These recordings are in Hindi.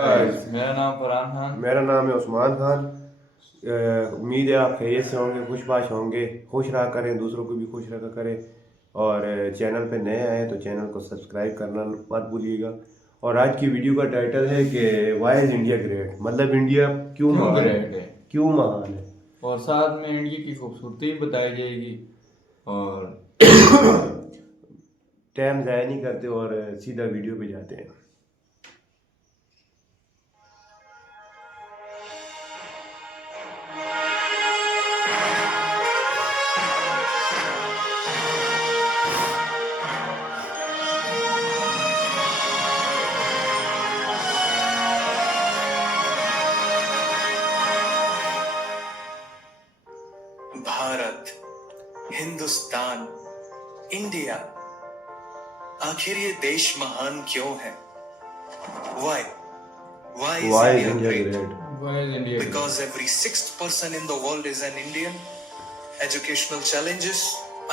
मेरा नाम फरहान खान। मेरा नाम है उस्मान खान। उम्मीद है आप खैरियत से होंगे, खुशबाश होंगे। खुश रहा करें, दूसरों को भी खुश रखा करें। और चैनल पे नए आए तो चैनल को सब्सक्राइब करना मत भूलिएगा। और आज की वीडियो का टाइटल है कि वाई इज़ इंडिया ग्रेट, मतलब इंडिया क्यों क्यों महान है। ग्रेट है क्यों महान है। और साथ में इंडिया की खूबसूरती भी बताई जाएगी। और टाइम ज़ाया नहीं करते और सीधा वीडियो पे जाते हैं। भारत, हिंदुस्तान, इंडिया, आखिर ये देश महान क्यों है? Why? Why is why is India India great? Great. Why is India Because every sixth person in the world is an Indian. Educational challenges,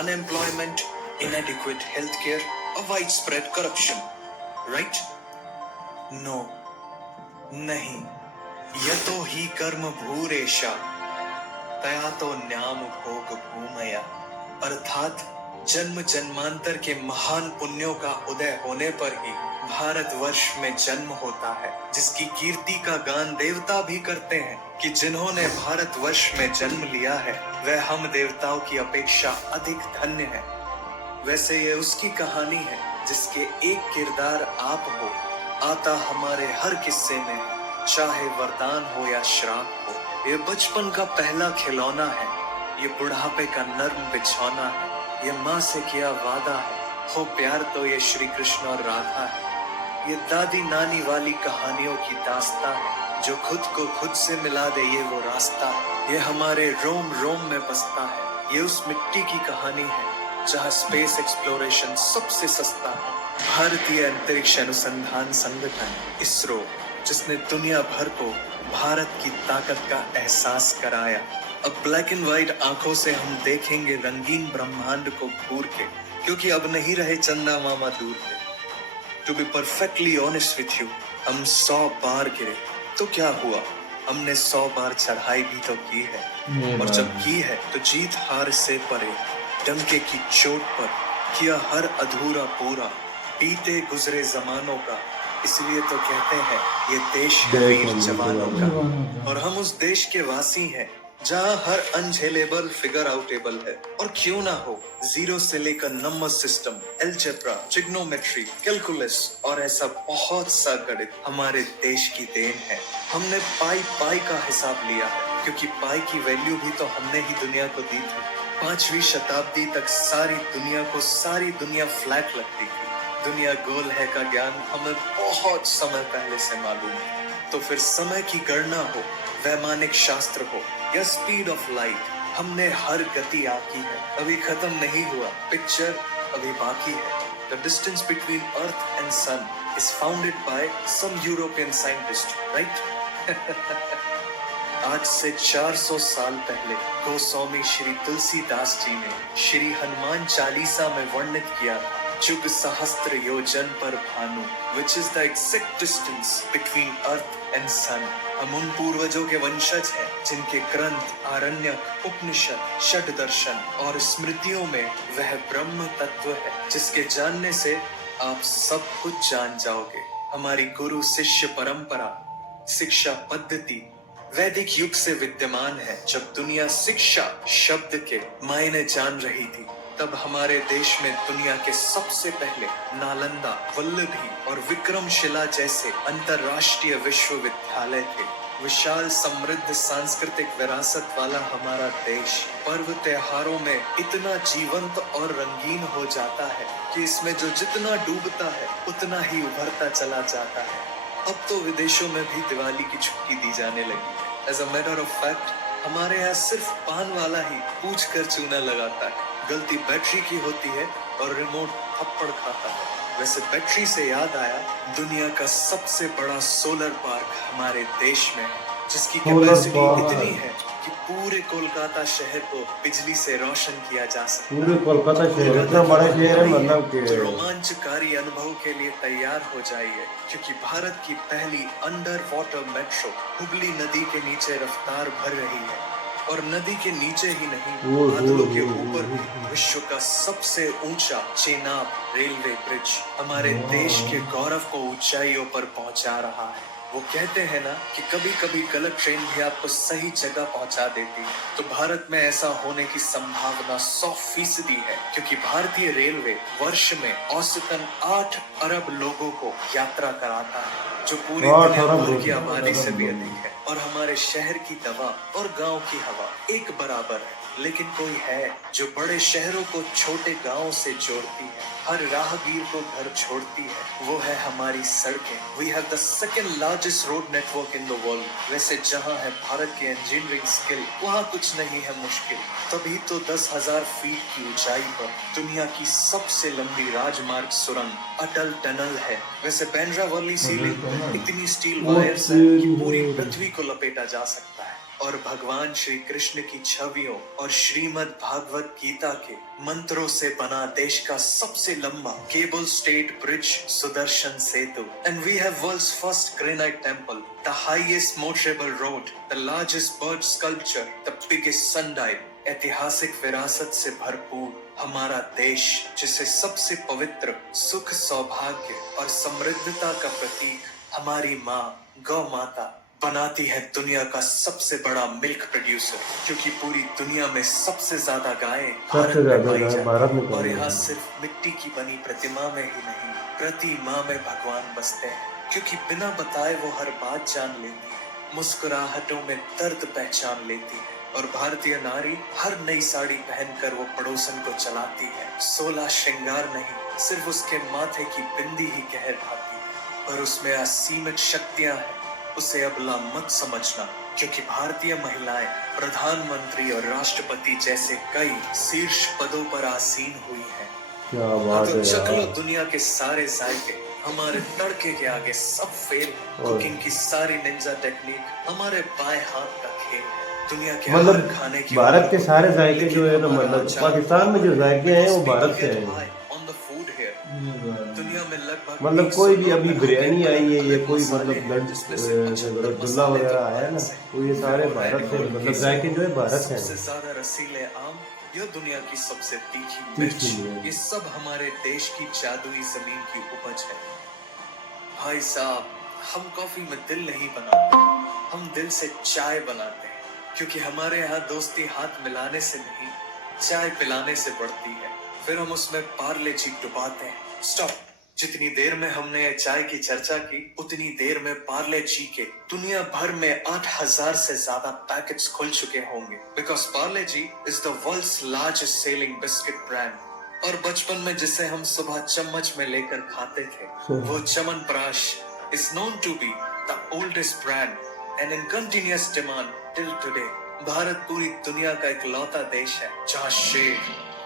unemployment, inadequate healthcare, or widespread corruption. Right? No. नहीं. यतो ही कर्म भूरेशा तया तो न्याम भोग भूमया। अर्थात जन्म जन्मांतर के महान पुण्यों का उदय होने पर ही भारतवर्ष में जन्म होता है, जिसकी कीर्ति का गान देवता भी करते हैं कि जिन्होंने भारतवर्ष में जन्म लिया है वह हम देवताओं की अपेक्षा अधिक धन्य है। वैसे ये उसकी कहानी है जिसके एक किरदार आप हो, आता हमारे हर किस्से में, चाहे वरदान हो या श्राप हो। ये बचपन का पहला खिलौना है, ये बुढ़ापे का नर्म बिछौना है, ये माँ से किया वादा है, हो प्यार तो ये श्री कृष्ण और राधा है। ये दादी नानी वाली कहानियों की दास्तां है, जो खुद को खुद से मिला दे ये वो रास्ता है। ये हमारे रोम रोम में बसता है, ये उस मिट्टी की कहानी है जहाँ स्पेस एक्सप्लोरेशन सबसे सस्ता है। भारतीय अंतरिक्ष अनुसंधान संगठन इसरो, जिसने दुनिया भर को भारत की ताकत का एहसास कराया। अब ब्लैक एंड व्हाइट आंखों से हम देखेंगे रंगीन ब्रह्मांड को घूर के, क्योंकि अब नहीं रहे चंदा मामा दूर के। To be perfectly honest with you, हम 100 बार गिरे तो क्या हुआ, हमने 100 बार चढ़ाई भी तो की है। और जब की है तो जीत हार से परे, डंके की चोट पर किया हर अधूरा पूरा, बीते गुजरे जमानों का। इसलिए तो कहते हैं ये देश है वीर जवानों का। और हम उस देश के वासी हैं जहाँ हर अनझेलेबल फिगर आउटेबल है। और क्यों ना हो, जीरो से लेकर number system, algebra, trigonometry, calculus और ऐसा बहुत सा गणित हमारे देश की देन है। हमने पाई पाई का हिसाब लिया है, क्योंकि पाई की वैल्यू भी तो हमने ही दुनिया को दी थी। 5वीं शताब्दी तक सारी दुनिया फ्लैट लगती थी। दुनिया गोल है का ज्ञान हमें बहुत समय पहले से मालूम है। तो फिर समय की गणना हो, वैमानिक शास्त्र हो या स्पीड ऑफ लाइट, हमने हर गति आकी है, अभी खत्म नहीं हुआ, पिक्चर अभी बाकी है। The distance between earth and sun is founded by some European scientist, right? आज से 400 साल पहले गोस्वामी श्री तुलसीदास जी ने श्री हनुमान चालीसा में वर्णित किया था, जुग सहस्त्र योजन पर Bhanu, which is the exact distance between earth and sun। हम उन पूर्वजों के वंशज हैं जिनके ग्रंथ, आरण्यक, उपनिषद, षड दर्शन और स्मृतियों में वह ब्रह्म तत्व है जिसके जानने से आप सब कुछ जान जाओगे। हमारी गुरु शिष्य परंपरा, शिक्षा पद्धति वैदिक युग से विद्यमान है। जब दुनिया शिक्षा शब्द के मायने जान रही थी, तब हमारे देश में दुनिया के सबसे पहले नालंदा, वल्लभी और विक्रमशिला जैसे अंतरराष्ट्रीय विश्वविद्यालय थे। विशाल समृद्ध सांस्कृतिक विरासत वाला हमारा देश पर्व त्योहारों में इतना जीवंत और रंगीन हो जाता है कि इसमें जो जितना डूबता है उतना ही उभरता चला जाता है। अब तो विदेशों में भी दिवाली की छुट्टी दी जाने लगी। As a matter of fact, हमारे यहाँ सिर्फ पान वाला ही पूछ कर चूना लगाता है। गलती बैटरी की होती है और रिमोट थप्पड़ खाता है। वैसे बैटरी से याद आया, दुनिया का सबसे बड़ा सोलर पार्क हमारे देश में है, जिसकी कैपेसिटी इतनी है कि पूरे कोलकाता शहर को बिजली से रोशन किया जा सके। पूरे कोलकाता शहर इतना बड़ा शहर है, मतलब तो कि रोमांचकारी अनुभव के लिए तैयार हो जाइए, क्योंकि भारत की पहली अंडर वाटर मेट्रो हुगली नदी के नीचे रफ्तार भर रही है। और नदी के नीचे ही नहीं, बादलों के ऊपर भी विश्व का सबसे ऊंचा चेनाब रेलवे ब्रिज हमारे देश के गौरव को ऊंचाइयों पर पहुंचा रहा है। वो कहते हैं ना कि कभी कभी गलत ट्रेन भी आपको सही जगह पहुंचा देती है, तो भारत में ऐसा होने की संभावना 100% है, क्योंकि भारतीय रेलवे वर्ष में औसतन 8 अरब लोगों को यात्रा कराता है, जो पूरी 8 दुनिया अरब भर की लोग। आबादी से भी अधिक है। और हमारे शहर की दवा और गांव की हवा एक बराबर है, लेकिन कोई है जो बड़े शहरों को छोटे गांवों से जोड़ती है, हर राहगीर को घर छोड़ती है। वो है हमारी सड़कें। We have the second largest road network in the world. वैसे जहां है भारत की इंजीनियरिंग स्किल, वहां कुछ नहीं है मुश्किल। तभी तो 10,000 फीट की ऊंचाई पर दुनिया की सबसे लंबी राजमार्ग सुरंग अटल टनल है। वैसे बांद्रा वर्ली सी लिंक इतनी स्टील वायर्स है कि पूरी पृथ्वी को लपेटा जा सकता है। और भगवान श्री कृष्ण की छवियों और श्रीमद् भागवत गीता के मंत्रों से बना देश का सबसे लंबा cable stayed bridge Sudarshan Setu. And we have world's first granite temple, the highest motorable road, the largest bird sculpture, the biggest sundial. ऐतिहासिक विरासत से भरपूर हमारा देश, जिसे सबसे पवित्र सुख, सौभाग्य और समृद्धता का प्रतीक हमारी माँ गौ माता बनाती है दुनिया का सबसे बड़ा मिल्क प्रोड्यूसर, क्योंकि पूरी दुनिया में सबसे ज्यादा गायें भारत में पाई जाती हैं। और यहाँ सिर्फ मिट्टी की बनी प्रतिमा में ही नहीं, प्रति माँ में भगवान बसते हैं, क्योंकि बिना बताए वो हर बात जान लेती है, मुस्कुराहटों में दर्द पहचान लेती है। और भारतीय नारी हर नई साड़ी पहनकर वो पड़ोसन को चलाती है। 16 श्रृंगार नहीं, सिर्फ उसके माथे की बिंदी ही कहर ढाती है, पर उसमें असीमित शक्तियां हैं। उसे अबला मत समझना, क्योंकि भारतीय महिलाएं प्रधानमंत्री और राष्ट्रपति जैसे कई शीर्ष पदों पर आसीन हुई हैं। क्या बात है चख लो यार। दुनिया के सारे जायके, हमारे तड़के के आगे सब फेल है। कुकिंग की सारी निंजा टेक्निक हमारे बाएं हाथ का खेल है। दुनिया के हर मतलब खाने की भारत के सारे जायके जो है ना, मतलब पाकिस्तान में जो जायके हैं वो भारत से हैं। दुनिया में लगभग मतलब कोई भी अभी 100 बिरयानी आई है, ये कोई मसाले मतलब हैं, जिसमें से 75 रसगुल्ला मसाले वगैरह तो आया ना, भारत से। तो ये सारे भारत से, मतलब जायके जो है भारत से सबसे हैं। ज्यादा रसीले आम, यह दुनिया की सबसे तीखी तीखी मिर्च, मिर्च। ये सब हमारे देश की जादुई जमीन की उपज है। भाई साहब, हम कॉफी में दिल नहीं बनाते, हम दिल से चाय बनाते हैं, क्योंकि हमारे यहाँ दोस्ती हाथ मिलाने से नहीं, चाय पिलाने से बढ़ती है। फिर हम उसमें पार्ले जी डुबाते हैं। स्टॉप। जितनी देर में हमने चाय की चर्चा की, उतनी देर में पार्ले जी के दुनिया भर में 8,000 से ज्यादा पैकेट्स खुल चुके होंगे, because Parle G is the world's largest selling biscuit brand. और बचपन में जिसे हम सुबह चम्मच में लेकर खाते थे, वो chyawanprash is known to be the oldest brand and in continuous demand till today. Bharat पूरी दुनिया का इकलौता देश है जहाँ शेर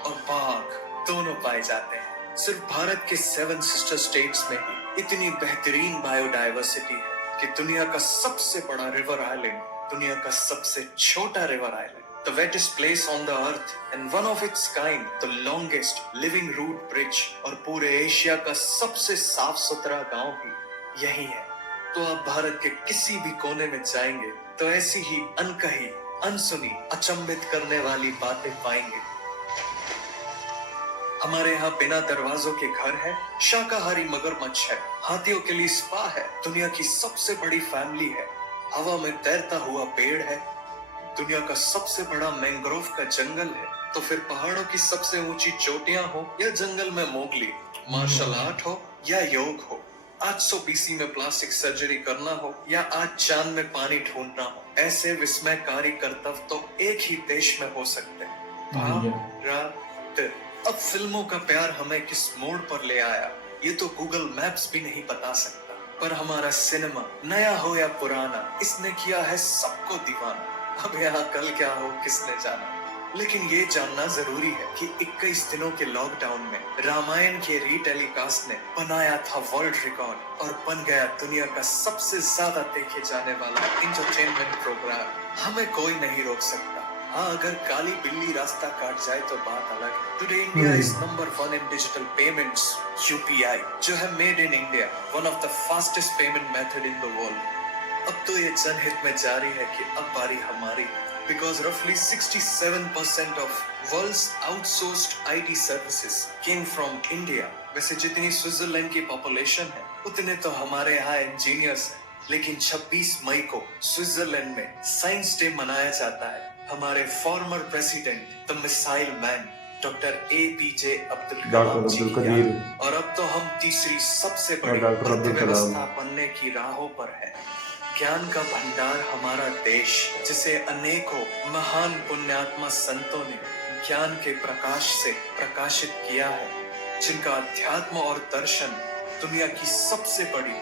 और बाघ दोनों पाए जाते हैं। सिर्फ भारत के 7 सिस्टर स्टेट्स में ही इतनी बेहतरीन बायोडायवर्सिटी है कि दुनिया का सबसे बड़ा रिवर आइलैंड, दुनिया का सबसे छोटा river island, the wettest place on the earth and one of its kind, the longest living root bridge, और पूरे एशिया का सबसे साफ सुथरा गांव भी यही है। तो आप भारत के किसी भी कोने में जाएंगे तो ऐसी ही अनकही, अनसुनी, अचंभित करने वाली बातें पाएंगे। हमारे यहाँ बिना दरवाजों के घर है, शाकाहारी मगरमच्छ है, हाथियों के लिए स्पा है, दुनिया की सबसे बड़ी फैमिली है, हवा में तैरता हुआ पेड़ है, दुनिया का सबसे बड़ा मैंग्रोव का जंगल है। तो फिर पहाड़ों की सबसे ऊंची चोटियां हो या जंगल में मोगली, मार्शल आर्ट हो या योग हो, 800 BC में प्लास्टिक सर्जरी करना हो या आज चांद में पानी ढूंढना हो, ऐसे विस्मयकारी करतव्य तो एक ही देश में हो सकते हैं, भारत। अब फिल्मों का प्यार हमें किस मोड़ पर ले आया, ये तो गूगल मैप्स भी नहीं बता सकता। पर हमारा सिनेमा, नया हो या पुराना, इसने किया है सबको दीवाना। अब यहाँ कल क्या हो किसने जाना। लेकिन ये जानना जरूरी है कि 21 दिनों के लॉकडाउन में रामायण के रीटेलीकास्ट ने बनाया था वर्ल्ड रिकॉर्ड और बन गया दुनिया का सबसे ज्यादा देखे जाने वाला एंटरटेनमेंट प्रोग्राम। हमें कोई नहीं रोक सकता। हाँ, अगर काली बिल्ली रास्ता काट जाए तो बात अलग है। Today India is number 1 in digital payments. UPI जो है made in India, one of the fastest payment method in the world. अब तो ये जनहित में जारी है कि अब बारी हमारी है। Because roughly 67% of world's outsourced IT services came from India. वैसे जितनी स्विट्जरलैंड की पॉपुलेशन है उतने तो हमारे यहाँ इंजीनियर्स हैं, लेकिन 26 मई को स्विट्जरलैंड में साइंस डे मनाया जाता है। हमारे former president the missile man doctor APJ Abdul Kalam ji की याद। और अब तो हम तीसरी सबसे बड़ी अर्थव्यवस्था बनने की राहों पर है। ज्ञान का भंडार हमारा देश, जिसे अनेकों महान पुण्यात्मा संतों ने ज्ञान के प्रकाश से प्रकाशित किया है, जिनका अध्यात्म और दर्शन दुनिया की सबसे बड़ी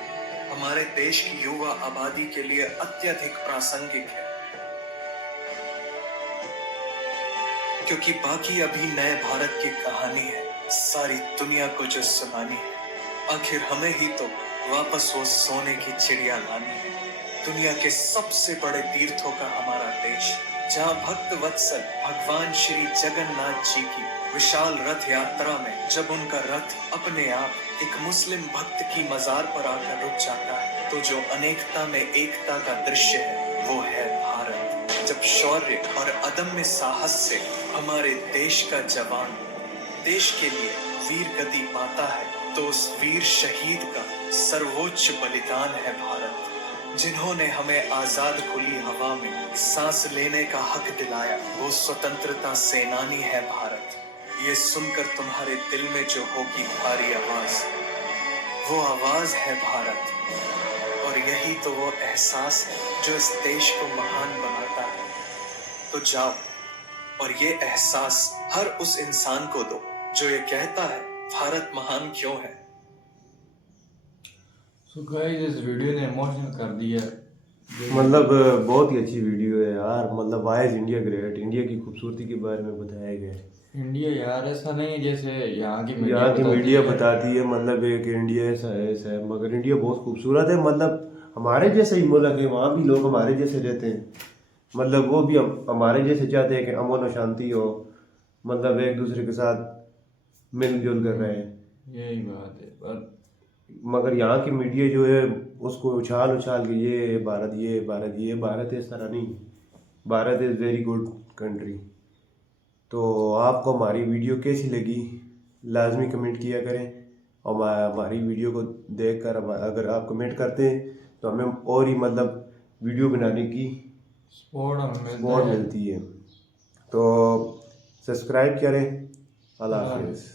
हमारे देश की युवा आबादी के लिए अत्यधिक प्रासंगिक है। क्योंकि बाकी अभी नए भारत की कहानी है, सारी दुनिया को जो सुनानी है। आखिर हमें ही तो वापस वो सोने की चिड़िया लानी है। दुनिया के सबसे बड़े तीर्थों का हमारा देश, जहाँ भक्त वत्सल भगवान श्री जगन्नाथ जी की विशाल रथ यात्रा में जब उनका रथ अपने आप एक मुस्लिम भक्त की मजार पर आकर रुक जाता है, तो जो अनेकता में एकता का दृश्य है वो है भारत। जब शौर्य और अदम्य साहस से हमारे देश का जवान देश के लिए वीर गति पाता है, तो उस वीर शहीद का सर्वोच्च बलिदान है भारत। जिन्होंने हमें आजाद खुली हवा में सांस लेने का हक दिलाया, वो स्वतंत्रता सेनानी है भारत। ये सुनकर तुम्हारे दिल में जो होगी भारी आवाज, वो आवाज है भारत। और यही तो वो एहसास है जो इस देश को महान बनाता है। तो जाओ और ये एहसास हर उस इंसान को दो जो ये कहता है भारत महान क्यों है। सो गाइस, इस वीडियो ने इमोशनल कर दिया। मतलब बहुत ही अच्छी वीडियो है यार। मतलब why is India great, India की खूबसूरती के बारे में बताया गया है। इंडिया यार ऐसा नहीं है जैसे यहाँ की मीडिया बताती है मतलब एक इंडिया ऐसा है, मगर इंडिया बहुत खूबसूरत है। मतलब हमारे जैसा ही मुल्क है, वहाँ भी लोग हमारे जैसे रहते हैं। मतलब वो भी हमारे जैसे चाहते हैं कि अमन और शांति हो, मतलब एक दूसरे के साथ मिलजुल कर रहे हैं। यही बात है। पर मगर यहाँ की मीडिया जो है उसको उछाल के ये भारत ये भारत ये भारत इस तरह नहीं। Bharat is very good country. तो आपको हमारी वीडियो कैसी लगी लाजमी कमेंट किया करें, और हमारी वीडियो को देखकर अगर आप कमेंट करते हैं तो हमें और ही मतलब वीडियो बनाने की सपोर्ट मिलती है। तो सब्सक्राइब करें। अल्लाह हाफिज़।